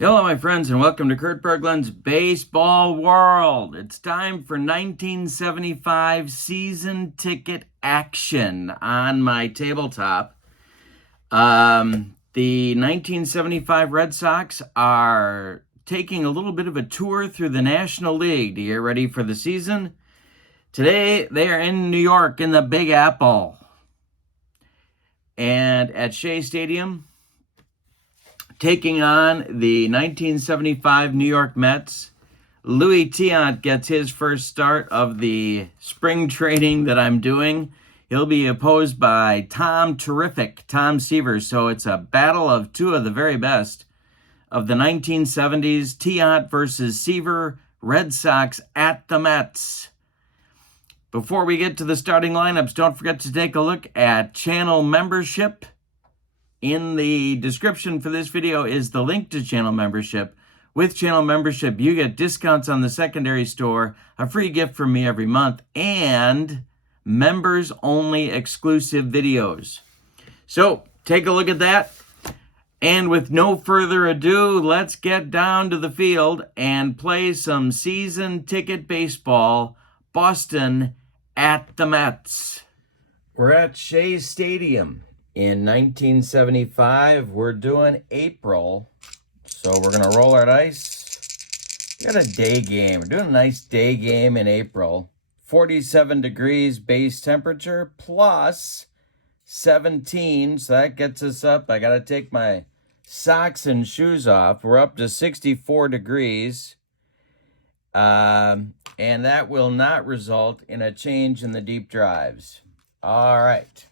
Hello, my friends, and welcome to Kurt Berglund's Baseball World. It's time for 1975 season ticket action on my tabletop. The 1975 Red Sox are taking a little bit of a tour through the National League to get ready for the season. Today, they are in New York in the Big Apple. And at Shea Stadium, taking on the 1975 New York Mets. Louis Tiant gets his first start of the spring training that I'm doing. He'll be opposed by Tom Seaver. So it's a battle of two of the very best of the 1970s. Tiant versus Seaver, Red Sox at the Mets. Before we get to the starting lineups, don't forget to take a look at channel membership. In the description for this video is the link to channel membership. With channel membership, you get discounts on the secondary store, a free gift from me every month, and members-only exclusive videos. So, take a look at that. And with no further ado, let's get down to the field and play some season ticket baseball. Boston at the Mets. We're at Shea Stadium. In 1975, we're doing April, so we're going to roll our dice. We got a day game. We're doing a nice day game in April. 47 degrees base temperature plus 17, so that gets us up. I got to take my socks and shoes off. We're up to 64 degrees, and that will not result in a change in the deep drives. All right.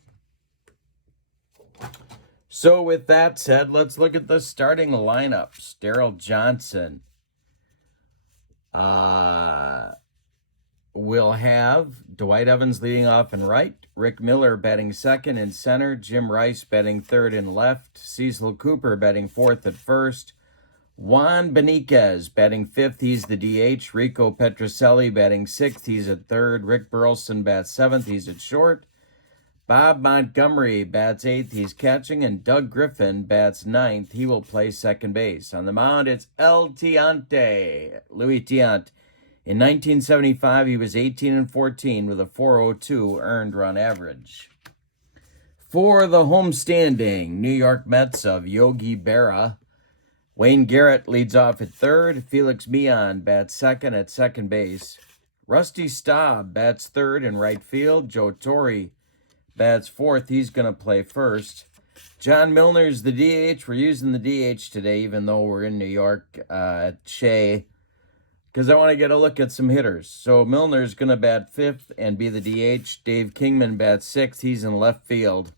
So with that said, let's look at the starting lineups. Daryl Johnson will have Dwight Evans leading off in right, Rick Miller batting second in center, Jim Rice batting third in left, Cecil Cooper batting fourth at first, Juan Beniquez batting fifth, he's the DH, Rico Petrocelli batting sixth, he's at third, Rick Burleson bats seventh, he's at short, Bob Montgomery bats eighth, he's catching, and Doug Griffin bats ninth, he will play second base. On the mound, it's El Tiante, Louis Tiant. In 1975, he was 18-14 with a 4.02 earned run average. For the homestanding New York Mets of Yogi Berra, Wayne Garrett leads off at third, Felix Millan bats second at second base, Rusty Staub bats third in right field, Joe Torre bats fourth, he's going to play first. John Milner's the DH. We're using the DH today, even though we're in New York at Shea, because I want to get a look at some hitters. So Milner's going to bat fifth and be the DH. Dave Kingman bats sixth, he's in left field.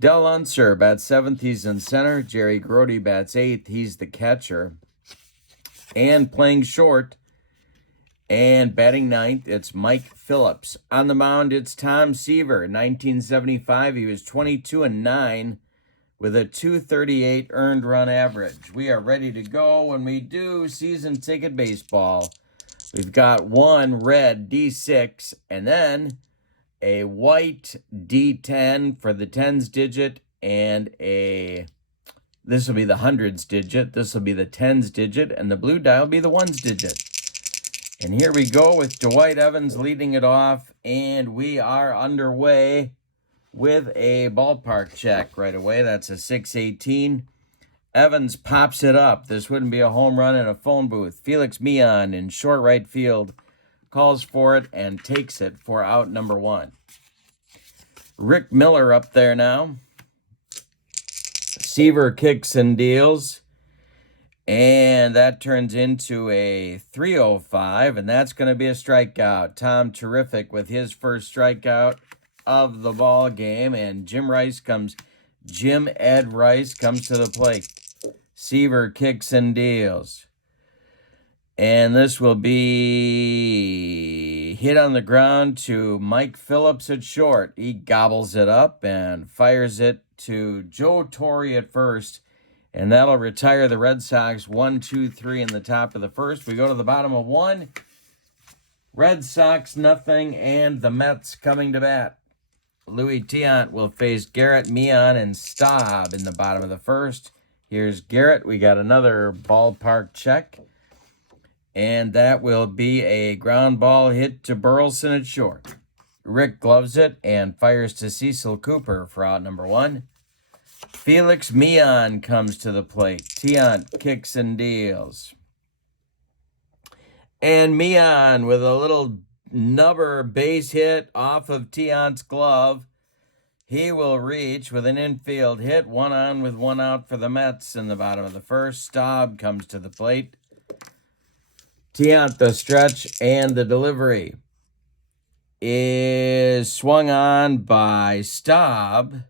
Del Unser bats seventh, he's in center. Jerry Grody bats eighth, he's the catcher. And playing short and batting ninth, it's Mike Phillips. On the mound, it's Tom Seaver. 1975, he was 22-9 with a 238 earned run average. We are ready to go when we do season ticket baseball. We've got one red D6 and then a white D10 for the tens digit and this will be the hundreds digit, this will be the tens digit, and the blue die will be the ones digit. And here we go with Dwight Evans leading it off, and we are underway with a ballpark check right away. That's a 618. Evans pops it up. This wouldn't be a home run in a phone booth. Felix Millan in short right field calls for it and takes it for out number one. Rick Miller up there now. Seaver kicks and deals. And that turns into a 305, and that's going to be a strikeout. Tom Terrific with his first strikeout of the ball game, and Jim Ed Rice comes to the plate. Seaver kicks and deals. And this will be hit on the ground to Mike Phillips at short. He gobbles it up and fires it to Joe Torre at first. And that'll retire the Red Sox 1-2-3 in the top of the first. We go to the bottom of one. Red Sox nothing, and the Mets coming to bat. Louis Tiant will face Garrett, Millan, and Staub in the bottom of the first. Here's Garrett. We got another ballpark check. And that will be a ground ball hit to Burleson at short. Rick gloves it and fires to Cecil Cooper for out number 1. Felix Meehan comes to the plate. Tiant kicks and deals. And Meehan with a little nubber base hit off of Tiant's glove. He will reach with an infield hit. 1 on with 1 out for the Mets in the bottom of the first. Staub comes to the plate. Tiant, the stretch and the delivery is swung on by Staub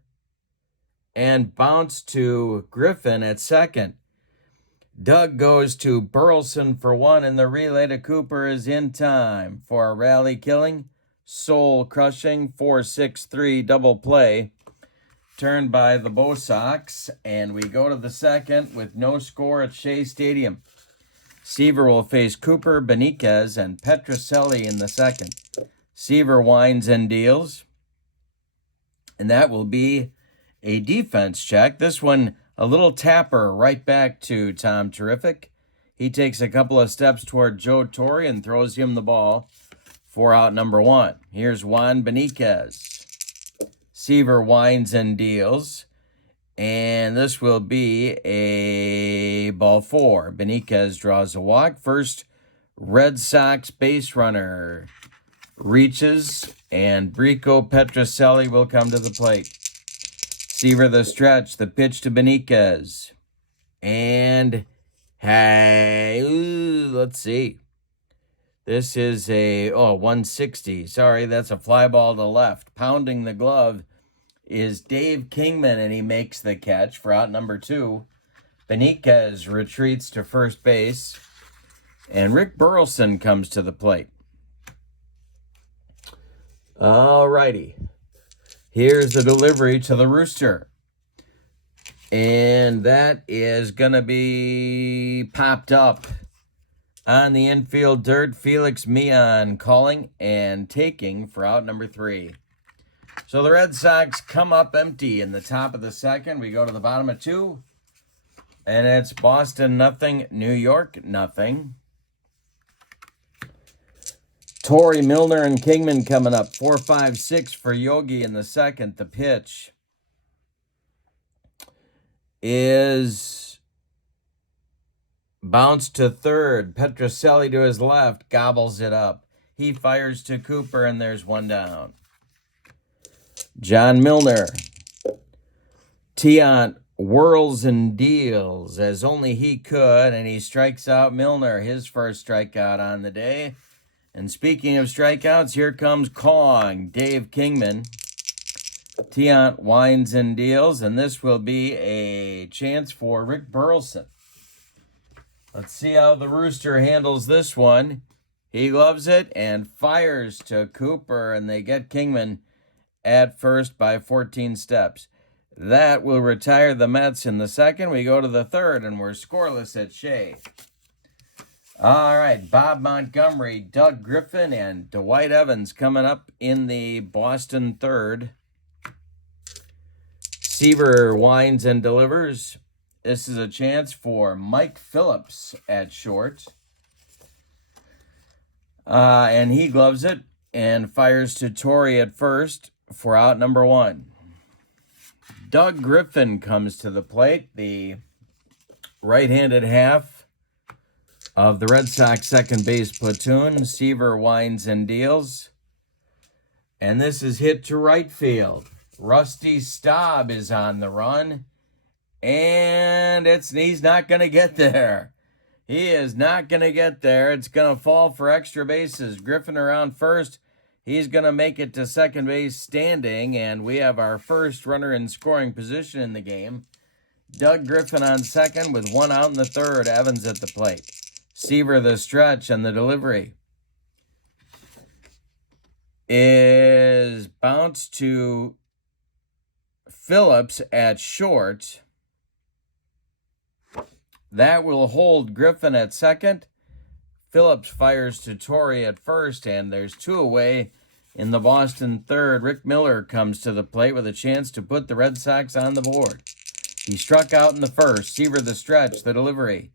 and bounced to Griffin at second. Doug goes to Burleson for 1, and the relay to Cooper is in time for a rally-killing, soul-crushing 4-6-3 double play turned by the Bo Sox, and we go to the second with no score at Shea Stadium. Seaver will face Cooper, Beniquez, and Petrocelli in the second. Seaver winds and deals, and that will be a defense check. This one, a little tapper right back to Tom Terrific. He takes a couple of steps toward Joe Torre and throws him the ball for out number 1. Here's Juan Beniquez. Seaver winds and deals, and this will be a ball 4. Beniquez draws a walk. First Red Sox base runner reaches, and Brico Petrocelli will come to the plate. Seaver the stretch, the pitch to Beniquez. And, hey, let's see. This is a, 160. Sorry, that's a fly ball to left. Pounding the glove is Dave Kingman, and he makes the catch for out number 2. Beniquez retreats to first base, and Rick Burleson comes to the plate. All righty. Here's the delivery to the Rooster. And that is going to be popped up on the infield dirt. Felix Meehan calling and taking for out number 3. So the Red Sox come up empty in the top of the second. We go to the bottom of 2. And it's Boston 0, New York 0. Torrey, Milner, and Kingman coming up. 4-5-6 for Yogi in the second. The pitch is bounced to third. Petrocelli to his left. Gobbles it up. He fires to Cooper, and there's 1 down. John Milner. Tiant whirls and deals as only he could, and he strikes out Milner, his first strikeout on the day. And speaking of strikeouts, here comes Kong, Dave Kingman. Tiant winds and deals, and this will be a chance for Rick Burleson. Let's see how the Rooster handles this one. He loves it and fires to Cooper, and they get Kingman at first by 14 steps. That will retire the Mets in the second. We go to the third, and we're scoreless at Shea. All right, Bob Montgomery, Doug Griffin, and Dwight Evans coming up in the Boston third. Seaver winds and delivers. This is a chance for Mike Phillips at short. And he gloves it and fires to Torre at first for out number 1. Doug Griffin comes to the plate, the right-handed half of the Red Sox second base platoon. Seaver winds and deals. And this is hit to right field. Rusty Staub is on the run. And he's not going to get there. He is not going to get there. It's going to fall for extra bases. Griffin around first. He's going to make it to second base standing. And we have our first runner in scoring position in the game. Doug Griffin on second with 1 out in the third. Evans at the plate. Seaver the stretch, and the delivery is bounced to Phillips at short. That will hold Griffin at second. Phillips fires to Torre at first, and there's 2 away in the Boston third. Rick Miller comes to the plate with a chance to put the Red Sox on the board. He struck out in the first. Seaver the stretch. The delivery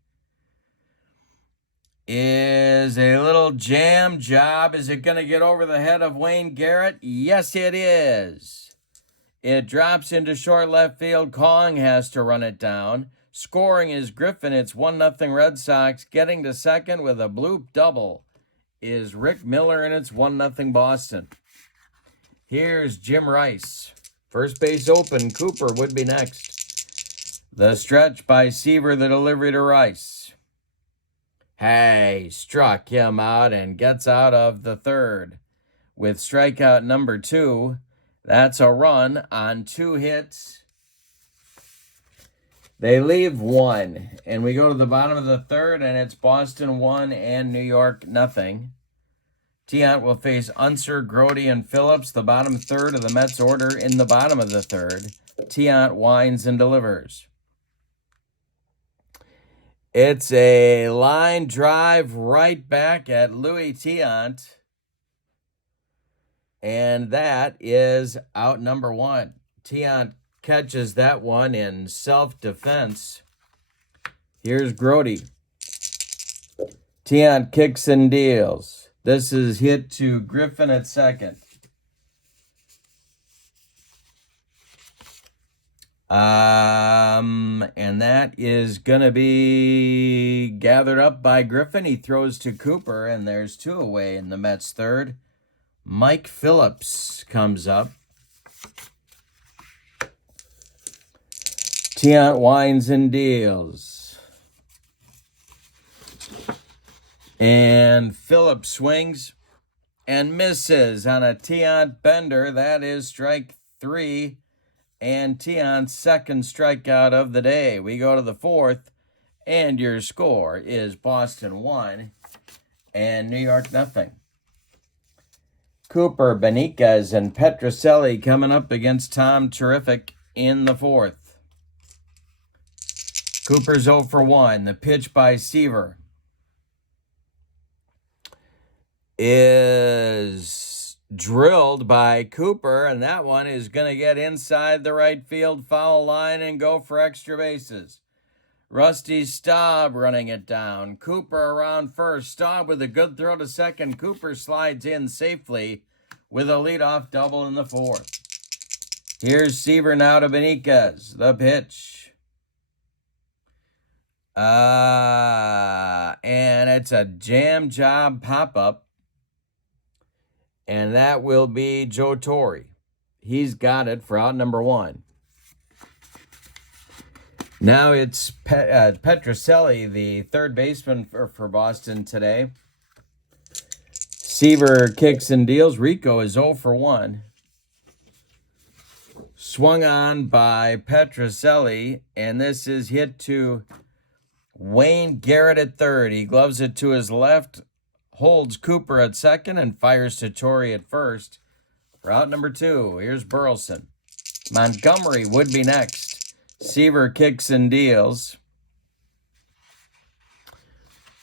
is a little jam job. Is it going to get over the head of Wayne Garrett? Yes, it is. It drops into short left field. Kong has to run it down. Scoring is Griffin. It's 1-0 Red Sox. Getting to second with a bloop double is Rick Miller, and it's 1-0 Boston. Here's Jim Rice. First base open. Cooper would be next. The stretch by Seaver, the delivery to Rice. Hey, struck him out and gets out of the third. With strikeout number 2, that's a run on 2 hits. They leave 1, and we go to the bottom of the third, and it's Boston 1 and New York 0. Tiant will face Unser, Grody, and Phillips, the bottom third of the Mets order in the bottom of the third. Tiant winds and delivers. It's a line drive right back at Louis Tiant. And that is out number 1. Tiant catches that one in self-defense. Here's Grody. Tiant kicks and deals. This is hit to Griffin at second. And that is going to be gathered up by Griffin. He throws to Cooper, and there's 2 away in the Mets third. Mike Phillips comes up. Tiant winds and deals. And Phillips swings and misses on a Tiant bender. That is strike 3 and Tiant's second strikeout of the day. We go to the fourth, and your score is Boston 1 and New York 0. Cooper, Beniquez, and Petrocelli coming up against Tom Terrific in the fourth. Cooper's 0 for 1. The pitch by Seaver is drilled by Cooper, and that one is going to get inside the right field foul line and go for extra bases. Rusty Staub running it down. Cooper around first. Staub with a good throw to second. Cooper slides in safely with a leadoff double in the fourth. Here's Seaver now to Beniquez. The pitch. And it's a jam job pop-up. And that will be Joe Torre. He's got it for out number 1. Now it's Petrocelli, the third baseman for Boston today. Seaver kicks and deals. Rico is 0 for 1. Swung on by Petrocelli, and this is hit to Wayne Garrett at third. He gloves it to his left, holds Cooper at second, and fires to Torre at first. For out number 2, here's Burleson. Montgomery would be next. Seaver kicks and deals.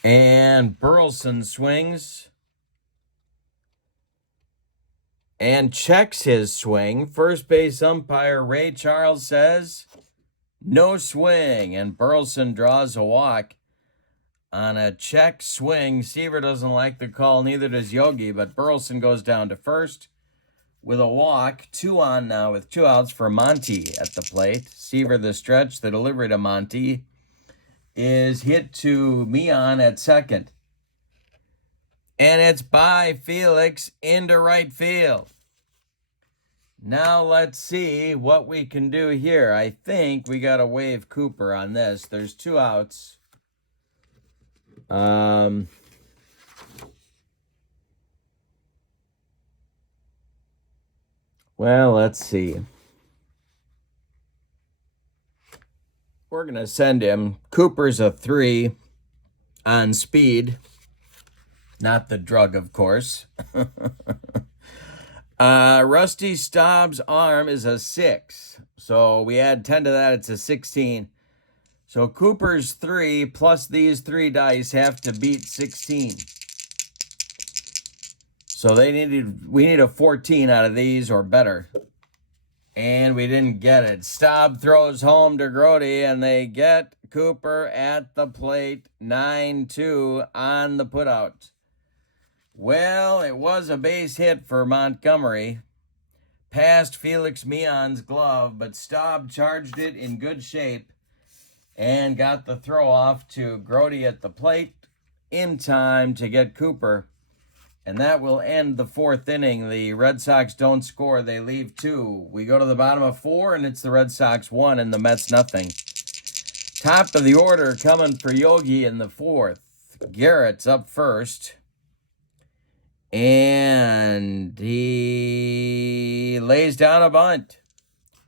And Burleson swings and checks his swing. First base umpire Ray Charles says no swing, and Burleson draws a walk on a check swing. Seaver doesn't like the call, neither does Yogi, but Burleson goes down to first with a walk. 2 on now with 2 outs for Monty at the plate. Seaver the stretch. The delivery to Monty is hit to Mian at second. And it's by Felix into right field. Now let's see what we can do here. I think we got to waive Cooper on this. There's 2 outs. Well, let's see. We're going to send him. Cooper's a 3 on speed. Not the drug, of course. Rusty Staub's arm is a 6. So we add 10 to that, it's a 16. So Cooper's 3 plus these 3 dice have to beat 16. So we need a 14 out of these or better. And we didn't get it. Staub throws home to Grote, and they get Cooper at the plate. 9-2 on the putout. Well, it was a base hit for Montgomery. Past Felix Meon's glove, but Staub charged it in good shape and got the throw off to Grote at the plate in time to get Cooper. And that will end the fourth inning. The Red Sox don't score. They leave 2. We go to the bottom of 4, and it's the Red Sox 1 and the Mets nothing. Top of the order coming for Yogi in the 4th. Garrett's up first. And he lays down a bunt.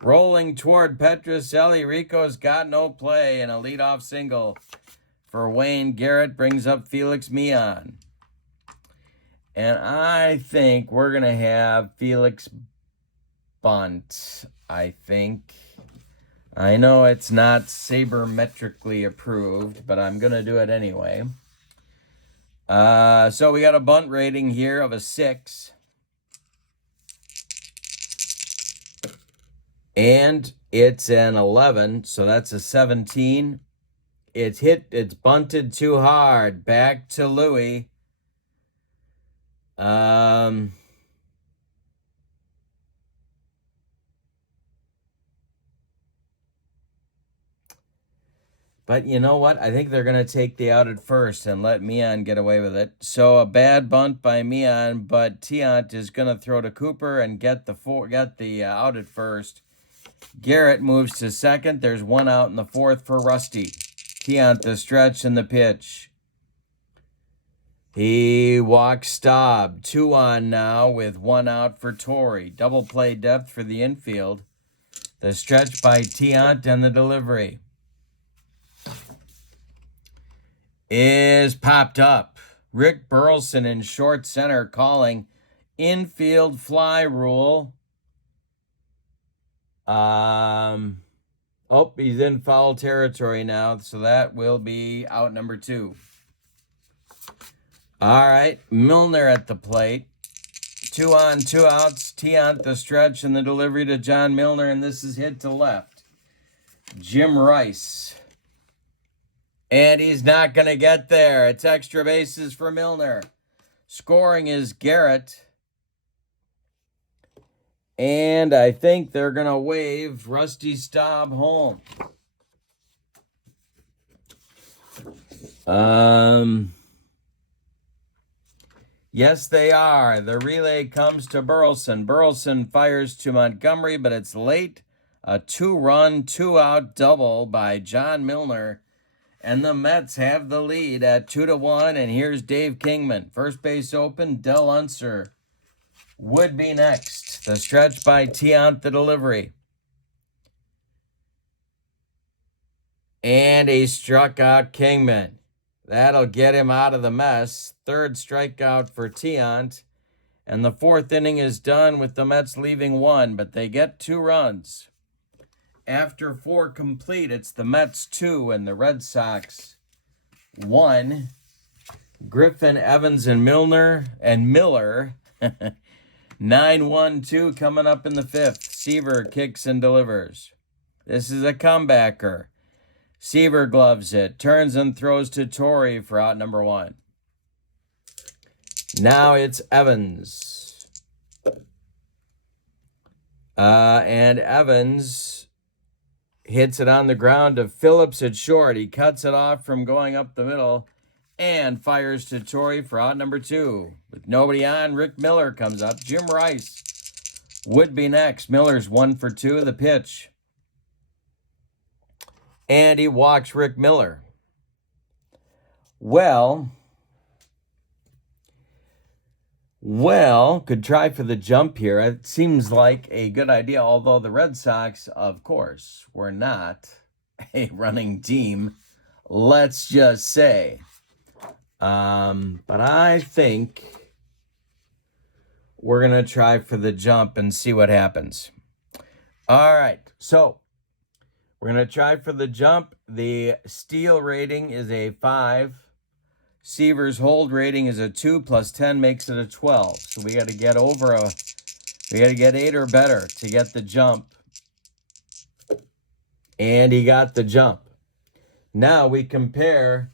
Rolling toward Petrocelli. Rico's got no play, and a leadoff single for Wayne Garrett brings up Felix Meon. And I think we're going to have Felix bunt, I think. I know it's not sabermetrically approved, but I'm going to do it anyway. So we got a bunt rating here of a 6. And it's an 11, so that's a 17. It's bunted too hard. Back to Louie. But you know what? I think they're going to take the out at first and let Meon get away with it. So a bad bunt by Meon, but Tiant is going to throw to Cooper and get the out at first. Garrett moves to second. There's 1 out in the 4th for Rusty. Tiant the stretch and the pitch. He walks Staub. 2 on now with 1 out for Torrey. Double play depth for the infield. The stretch by Tiant and the delivery is popped up. Rick Burleson in short center calling infield fly rule. He's in foul territory now, so that will be out number 2. All right, Milner at the plate. 2 on, 2 outs. Tiant the stretch and the delivery to John Milner, and this is hit to left. Jim Rice. And he's not going to get there. It's extra bases for Milner. Scoring is Garrett. And I think they're going to wave Rusty Staub home. Yes, they are. The relay comes to Burleson. Burleson fires to Montgomery, but it's late. A 2-run, 2-out double by John Milner. And the Mets have the lead at 2-1. And here's Dave Kingman. First base open, Del Unser would be next. The stretch by Tiant, the delivery. And he struck out Kingman. That'll get him out of the mess. 3rd strikeout for Tiant. And the 4th inning is done with the Mets leaving 1, but they get 2 runs. After 4 complete, it's the Mets 2 and the Red Sox 1. Griffin, Evans, and Miller 9-1-2 coming up in the 5th. Seaver kicks and delivers. This is a comebacker. Seaver gloves it, turns and throws to Torrey for out number 1. Now it's Evans. And Evans hits it on the ground to Phillips at short. He cuts it off from going up the middle and fires to Torrey for out number 2. With nobody on, Rick Miller comes up. Jim Rice would be next. Miller's 1 for 2. The pitch. And he walks Rick Miller. Well, could try for the jump here. It seems like a good idea, although the Red Sox, of course, were not a running team, let's just say. But I think we're going to try for the jump and see what happens. All right, so we're going to try for the jump. The steal rating is a 5. Seaver's hold rating is a 2 plus 10 makes it a 12. So we got to get 8 or better to get the jump. and he got the jump. Now we compare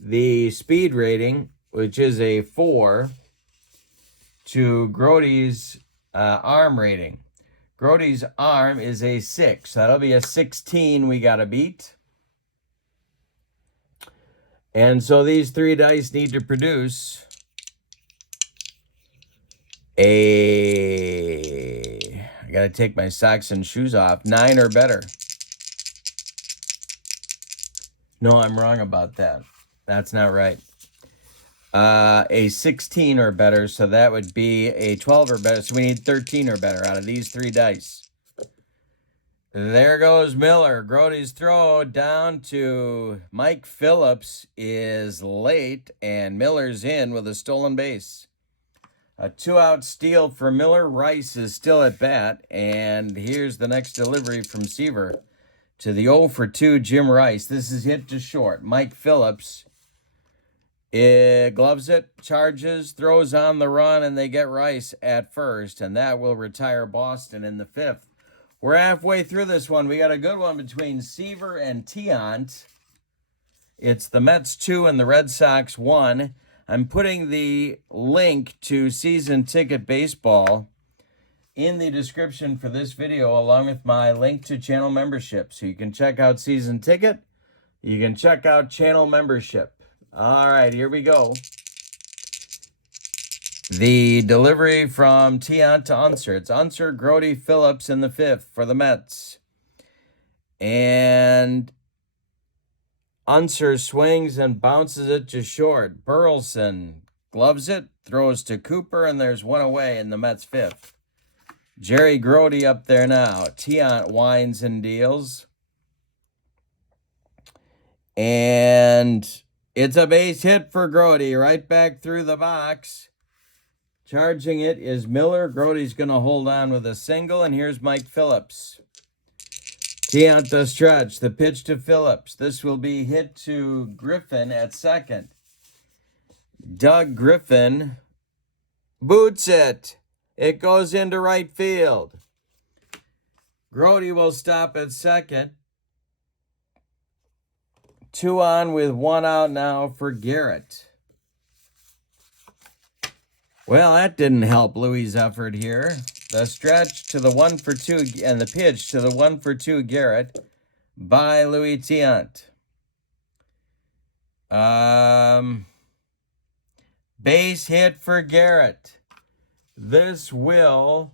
the speed rating, which is a 4, to Grody's arm rating. Grody's arm is a 6. That'll be a 16 we got to beat. And so these 3 dice need to produce I got to take my socks and shoes off, 9 or better. No, I'm wrong about that. That's not right. A 16 or better, so that would be a 12 or better. So we need 13 or better out of these 3 dice. There goes Miller. Grody's throw down to Mike Phillips is late, and Miller's in with a stolen base. A 2-out steal for Miller. Rice is still at bat, and here's the next delivery from Seaver to the 0-for-2 Jim Rice. This is hit to short. Mike Phillips gloves it, charges, throws on the run, and they get Rice at first, and that will retire Boston in the 5th. We're halfway through this one. We got a good one between Seaver and Tiant. It's the Mets 2 and the Red Sox 1. I'm putting the link to Season Ticket Baseball in the description for this video, along with my link to channel membership. So you can check out Season Ticket. You can check out channel membership. All right, here we go. The delivery from Tiant to Unser. It's Unser, Grody, Phillips in the 5th for the Mets. And Unser swings and bounces it to short. Burleson gloves it, throws to Cooper, and there's 1 away in the Mets 5th. Jerry Grody up there now. Tiant winds and deals. And it's a base hit for Grody, right back through the box. Charging it is Miller. Grody's going to hold on with a single, and here's Mike Phillips. Tiant the stretch, the pitch to Phillips. This will be hit to Griffin at second. Doug Griffin boots it. It goes into right field. Grody will stop at second. 2 on with 1 out now for Garrett. Well, that didn't help Louis' effort here. The stretch to the 1-for-2 and the pitch to the 1-for-2 Garrett by Louis Tiant. Base hit for Garrett. This will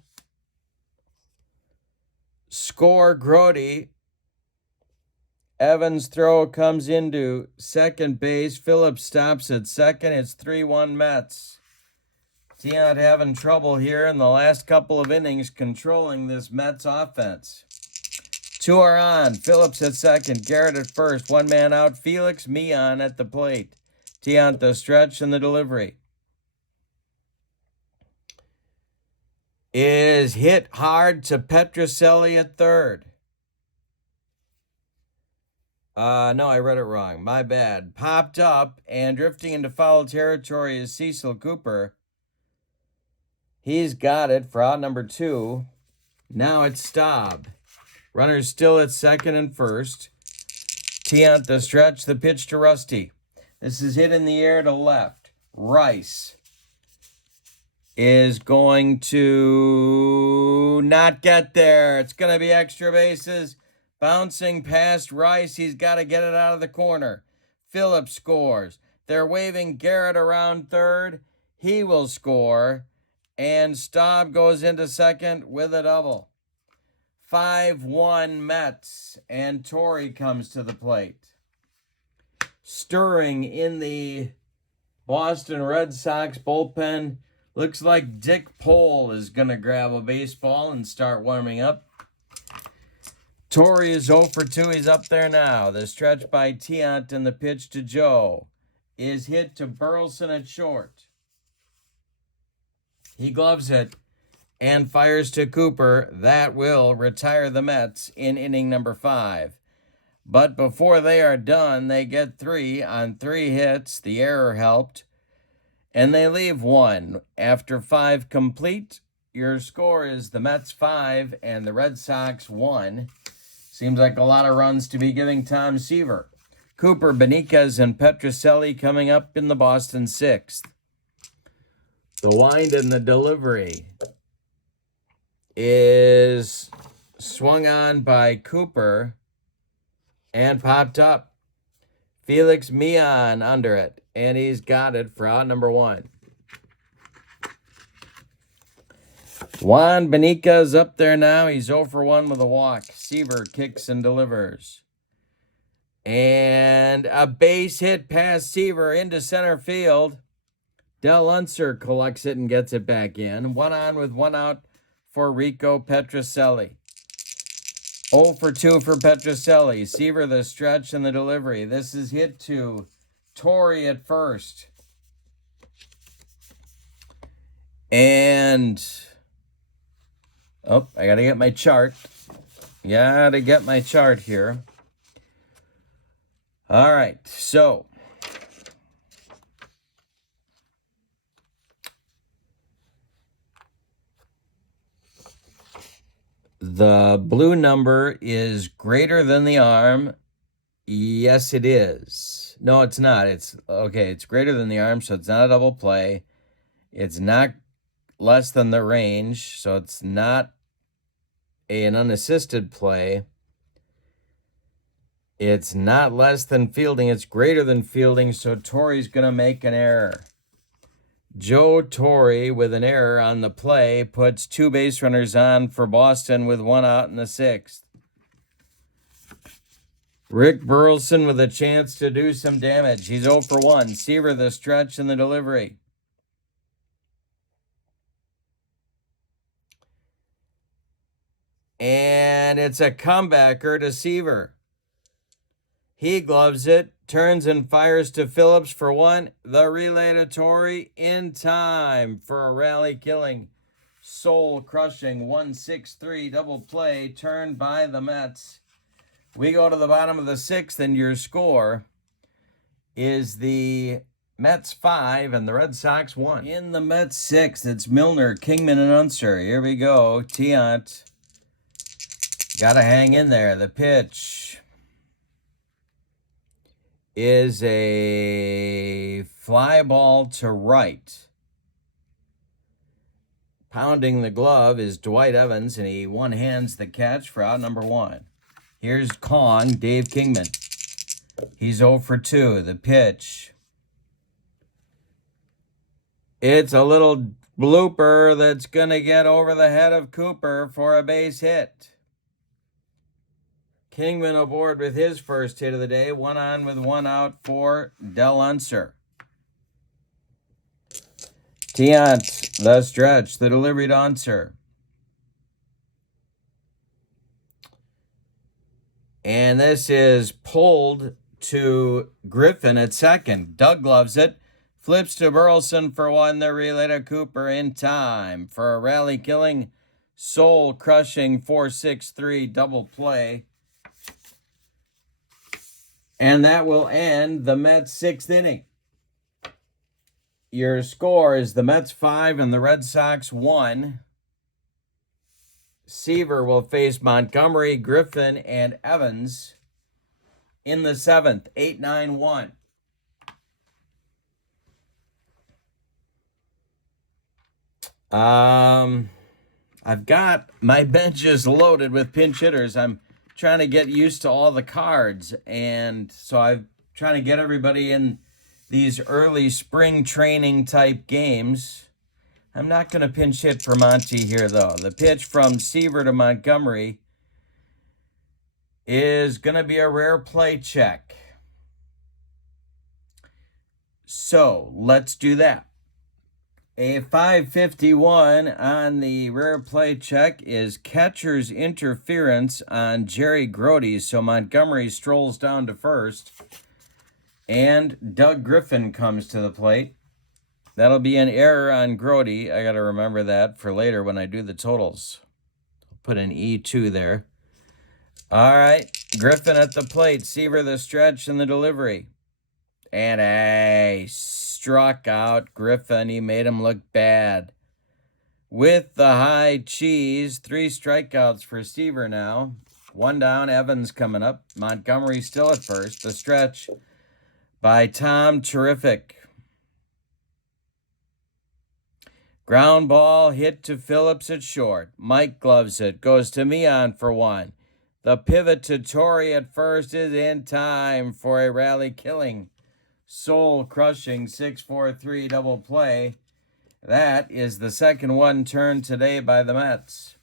score Grody. Evans' throw comes into second base. Phillips stops at second. It's 3-1 Mets. Tiant having trouble here in the last couple of innings controlling this Mets offense. 2 are on. Phillips at second. Garrett at first. 1 man out. Felix Mion at the plate. Tiant the stretch and the delivery. Is hit hard to Petrocelli at third. No, I read it wrong. My bad. Popped up and drifting into foul territory is Cecil Cooper. He's got it for out number 2. Now it's Staub. Runners still at second and first. Tiant the stretch, the pitch to Rusty. This is hit in the air to left. Rice is going to not get there. It's going to be extra bases. Bouncing past Rice. He's got to get it out of the corner. Phillips scores. They're waving Garrett around third. He will score. And Staub goes into second with a double. 5-1 Mets. And Torrey comes to the plate. Stirring in the Boston Red Sox bullpen. Looks like Dick Pole is going to grab a baseball and start warming up. Torrey is 0-for-2. He's up there now. The stretch by Tiant and the pitch to Joe is hit to Burleson at short. He gloves it and fires to Cooper. That will retire the Mets in inning number 5. But before they are done, they get 3 on 3 hits. The error helped. And they leave 1. After 5 complete, your score is the Mets 5 and the Red Sox 1. Seems like a lot of runs to be giving Tom Seaver. Cooper, Benitez, and Petrocelli coming up in the Boston 6th. The wind and the delivery is swung on by Cooper and popped up. Felix Mian under it, and he's got it for out number 1. Juan Benitez up there now. He's 0 for 1 with a walk. Seaver kicks and delivers. And a base hit past Seaver into center field. Del Unser collects it and gets it back in. 1 on with 1 out for Rico Petrocelli. 0 for 2 for Petrocelli. Seaver the stretch and the delivery. This is hit to Torrey at first. And... oh, I got to get my chart. Got to get my chart here. All right, so... the blue number is greater than the arm. Yes, it is. No, it's not. It's okay. It's greater than the arm, so it's not a double play. It's not less than the range, so it's not an unassisted play. It's not less than fielding. It's greater than fielding, so Torrey's going to make an error. Joe Torre with an error on the play puts 2 base runners on for Boston with 1 out in the 6th. Rick Burleson with a chance to do some damage. He's 0 for 1. Seaver the stretch and the delivery. And it's a comebacker to Seaver. He gloves it, turns and fires to Phillips for 1. The relay to Torrey in time for a rally-killing, soul-crushing 1-6-3 double play turned by the Mets. We go to the bottom of the 6th, and your score is the Mets 5 and the Red Sox 1. In the Mets 6th, it's Milner, Kingman, and Unser. Here we go. Tiant. Got to hang in there. The pitch is a fly ball to right. Pounding the glove is Dwight Evans, and he one-hands the catch for out number 1. Here's Kong, Dave Kingman. He's 0 for 2. The pitch. It's a little blooper that's going to get over the head of Cooper for a base hit. Kingman aboard with his first hit of the day. 1 on with 1 out for Del Unser. Tiant, the stretch, the delivery to Unser. And this is pulled to Griffin at second. Doug gloves it. Flips to Burleson for 1. The relay to Cooper in time for a rally-killing, soul-crushing 4-6-3 double play. And that will end the Mets' 6th inning. Your score is the Mets 5 and the Red Sox 1. Seaver will face Montgomery, Griffin, and Evans in the 7th, 8-9-1. I've got my benches loaded with pinch hitters. I'm trying to get used to all the cards, and so I'm trying to get everybody in these early spring training type games. I'm not going to pinch hit for Monty here, though. The pitch from Seaver to Montgomery is going to be a rare play check. So let's do that. A 551 on the rare play check is catcher's interference on Jerry Grody. So Montgomery strolls down to first, and Doug Griffin comes to the plate. That'll be an error on Grody. I got to remember that for later when I do the totals. I'll put an E2 there. All right, Griffin at the plate. Seaver the stretch and the delivery. And a struck out Griffin. He made him look bad. With the high cheese, 3 strikeouts for Seaver now. One down, Evans coming up. Montgomery still at first. The stretch by Tom Terrific. Ground ball hit to Phillips at short. Mike gloves it. Goes to Meehan for one. The pivot to Torrey at first is in time for a rally-killing, soul-crushing 6-4-3 double play. That is the second one turned today by the Mets.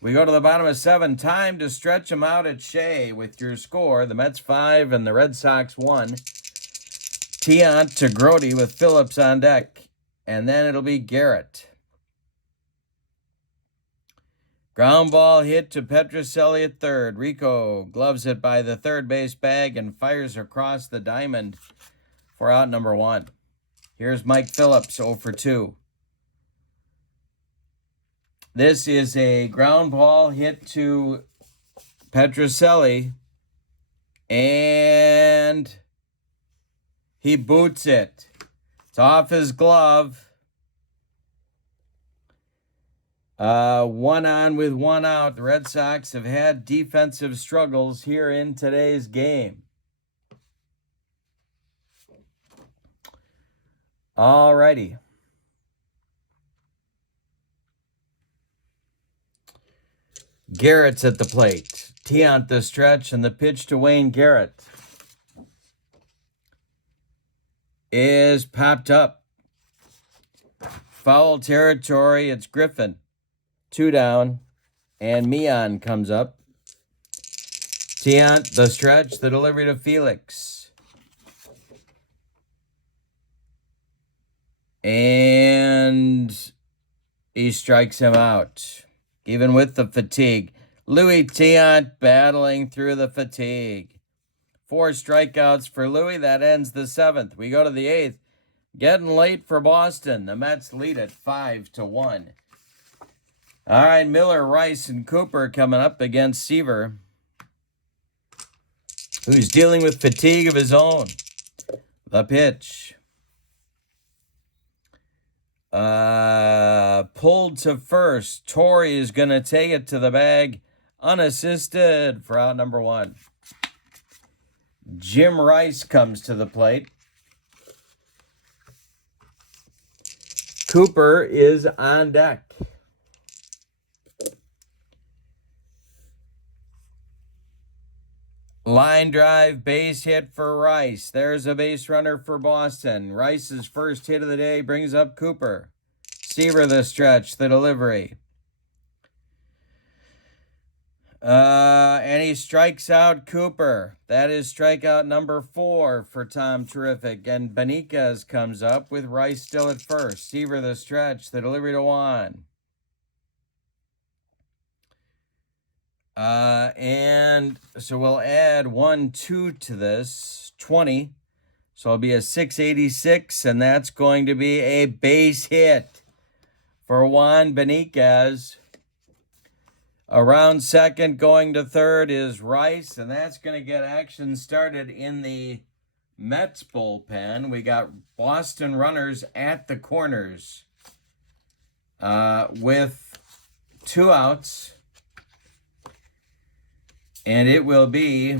We go to the bottom of 7. Time to stretch them out at Shea with your score. The Mets 5 and the Red Sox 1. Tiant to Grody with Phillips on deck. And then it'll be Garrett. Ground ball hit to Petrocelli at third. Rico gloves it by the third base bag and fires across the diamond for out number 1. Here's Mike Phillips, 0 for 2. This is a ground ball hit to Petrocelli, and he boots it. It's off his glove. 1 on with 1 out. The Red Sox have had defensive struggles here in today's game. All righty. Garrett's at the plate. Tiant the stretch, and the pitch to Wayne Garrett is popped up. Foul territory. It's Griffin. 2 down, and Meehan comes up. Tiant the stretch, the delivery to Felix. And he strikes him out. Even with the fatigue. Louis Tiant battling through the fatigue. 4 strikeouts for Louis. That ends the 7th. We go to the 8th. Getting late for Boston. The Mets lead at 5-1. All right, Miller, Rice, and Cooper coming up against Seaver, who's dealing with fatigue of his own. The pitch. Pulled to first. Torrey is going to take it to the bag unassisted for out number 1. Jim Rice comes to the plate. Cooper is on deck. Line drive, base hit for Rice. There's a base runner for Boston. Rice's first hit of the day brings up Cooper. Seaver the stretch, the delivery. And he strikes out Cooper. That is strikeout number 4 for Tom Terrific. And Beniquez comes up with Rice still at first. Seaver the stretch, the delivery to Juan. And so we'll add 1-2 to this, 20. So it'll be a 686, and that's going to be a base hit for Juan Beniquez. Around second, going to third is Rice, and that's going to get action started in the Mets bullpen. We got Boston runners at the corners with 2 outs. And it will be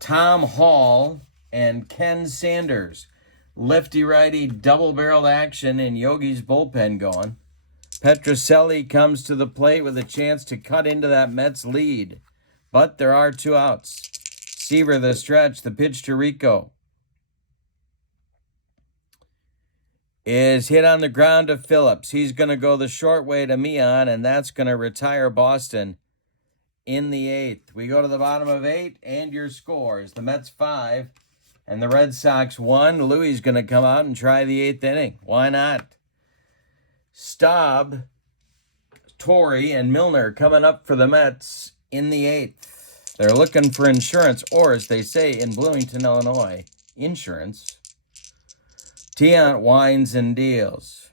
Tom Hall and Ken Sanders. Lefty-righty double-barreled action in Yogi's bullpen going. Petrocelli comes to the plate with a chance to cut into that Mets lead. But there are 2 outs. Seaver the stretch, the pitch to Rico is hit on the ground to Phillips. He's going to go the short way to Meehan, and that's going to retire Boston in the 8th. We go to the bottom of 8, and your scores. The Mets 5 and the Red Sox 1. Louis is going to come out and try the 8th inning. Why not? Staub, Torrey, and Milner coming up for the Mets in the 8th. They're looking for insurance, or as they say in Bloomington, Illinois, insurance. Tiant winds and deals.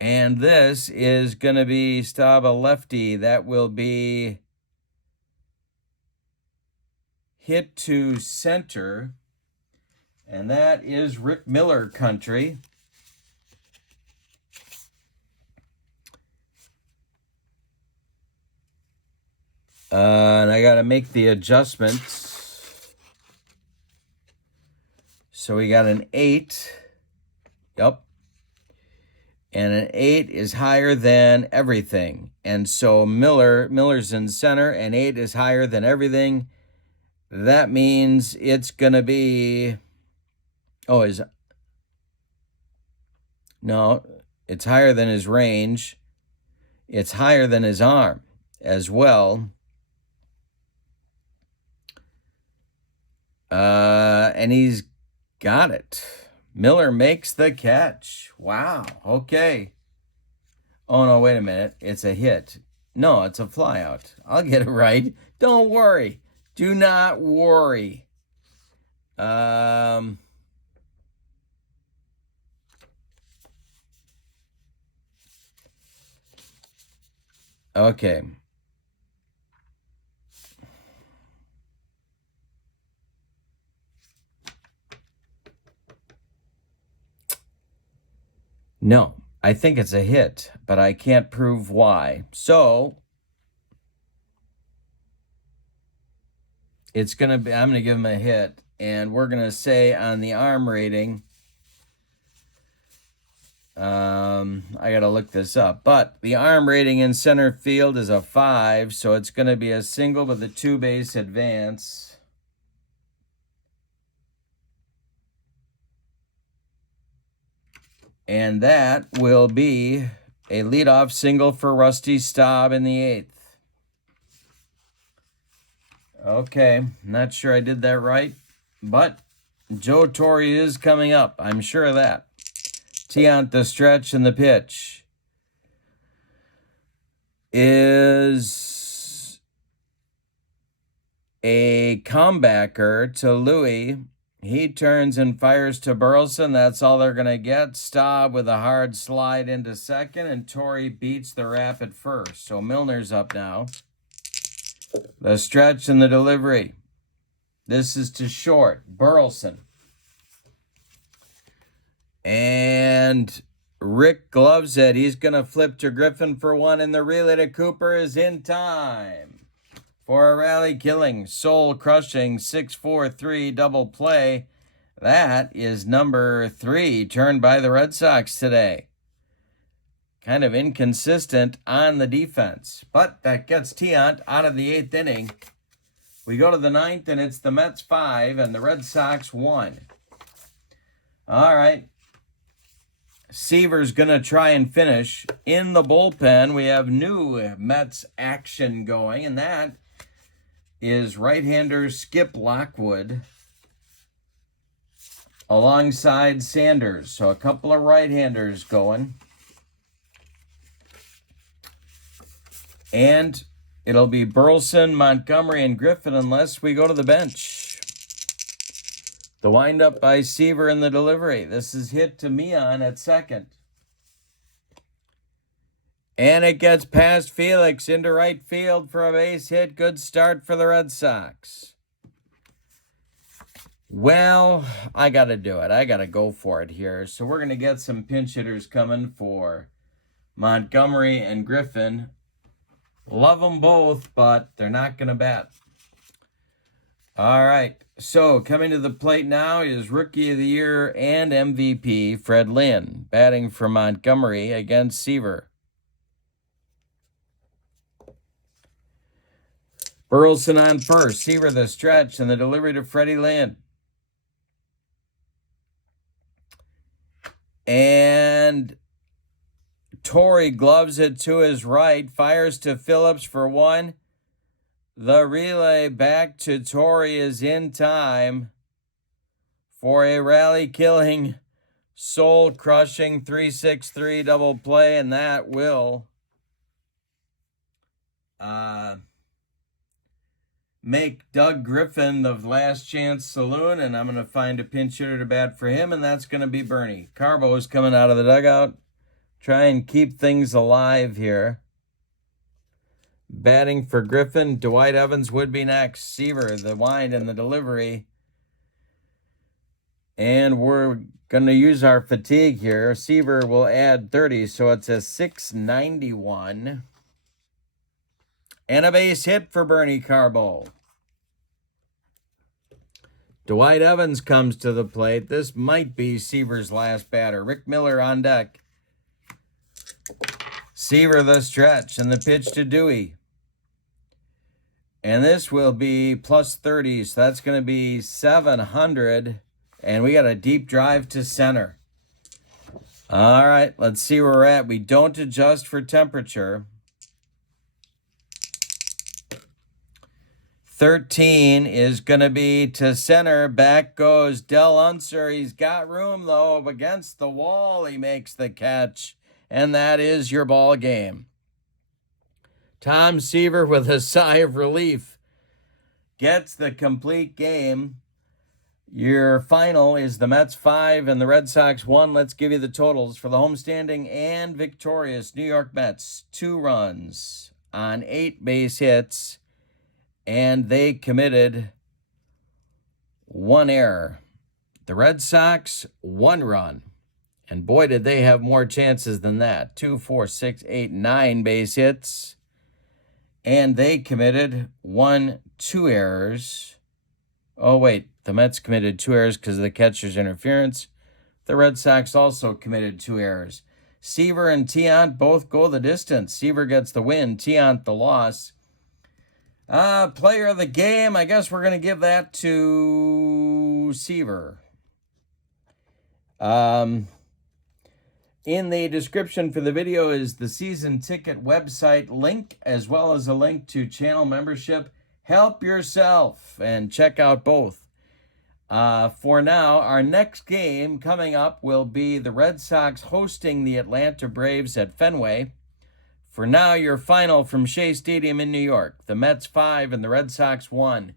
And this is going to be Staub a lefty. That will be hit to center. And that is Rick Miller country. And I got to make the adjustments. So we got an 8. Yep. And an 8 is higher than everything. And so Miller's in center, and 8 is higher than everything. That means it's going to be... Oh, no, it's higher than his range. It's higher than his arm as well. And he's got it. Miller makes the catch. Wow. Okay. Oh, no, wait a minute. It's a hit. No, it's a flyout. I'll get it right. Don't worry. Do not worry. Okay. No, I think it's a hit, but I can't prove why. So it's going to be, I'm going to give him a hit, and we're going to say on the arm rating, I got to look this up, but the arm rating in center field is a 5, so it's going to be a single with a 2-base advance. And that will be a leadoff single for Rusty Staub in the 8th. Okay, not sure I did that right, but Joe Torre is coming up. I'm sure of that. Tiant, the stretch, and the pitch is a comebacker to Louis. He turns and fires to Burleson. That's all they're going to get. Staub with a hard slide into second, and Torre beats the rap at first. So Milner's up now. The stretch and the delivery. This is to short. Burleson. And Rick gloves it. He's going to flip to Griffin for 1, and the relay to Cooper is in time for a rally killing, soul crushing 6-4-3 double play. That is number 3 turned by the Red Sox today. Kind of inconsistent on the defense, but that gets Tiant out of the 8th inning. We go to the 9th, and it's the Mets 5 and the Red Sox 1. All right. Seaver's going to try and finish. In the bullpen, we have new Mets action going, and that is right-hander Skip Lockwood alongside Sanders. So a couple of right-handers going. And it'll be Burleson, Montgomery, and Griffin unless we go to the bench. The windup by Seaver in the delivery. This is hit to Mian at second. And it gets past Felix into right field for a base hit. Good start for the Red Sox. Well, I got to do it. I got to go for it here. So we're going to get some pinch hitters coming for Montgomery and Griffin. Love them both, but they're not going to bat. All right. So coming to the plate now is Rookie of the Year and MVP Fred Lynn, batting for Montgomery against Seaver. Burleson on first. Seaver the stretch and the delivery to Freddie Lynn. And Torre gloves it to his right, fires to Phillips for 1. The relay back to Torre is in time for a rally-killing, soul-crushing 3-6-3 double play, and that will make Doug Griffin the last chance saloon, and I'm going to find a pinch hitter to bat for him, and that's going to be Bernie. Carbo is coming out of the dugout. Try and keep things alive here. Batting for Griffin, Dwight Evans would be next. Seaver, the wind and the delivery. And we're going to use our fatigue here. Seaver will add 30, so it's a 691. and a base hit for Bernie Carbo. Dwight Evans comes to the plate. This might be Seaver's last batter. Rick Miller on deck. Seaver the stretch and the pitch to Dewey. And this will be plus 30, so that's going to be 700. And we got a deep drive to center. All right, let's see where we're at. We don't adjust for temperature. 13 is going to be to center. Back goes Del Unser. He's got room, though. Against the wall, he makes the catch. And that is your ball game. Tom Seaver, with a sigh of relief, gets the complete game. Your final is the Mets 5 and the Red Sox 1. Let's give you the totals for the homestanding and victorious New York Mets. 2 runs on 8 base hits, and they committed 1 error. The Red Sox, 1 run. And boy, did they have more chances than that. 2, 4, 6, 8, 9 base hits. And they committed 2 errors. Oh, wait. The Mets committed 2 errors because of the catcher's interference. The Red Sox also committed 2 errors. Seaver and Tiant both go the distance. Seaver gets the win. Tiant the loss. Player of the game, I guess we're going to give that to Seaver. In the description for the video is the season ticket website link, as well as a link to channel membership. Help yourself and check out both. For now, our next game coming up will be the Red Sox hosting the Atlanta Braves at Fenway. For now, your final from Shea Stadium in New York. The Mets 5 and the Red Sox 1.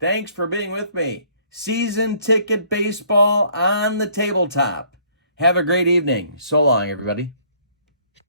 Thanks for being with me. Season ticket baseball on the tabletop. Have a great evening. So long, everybody.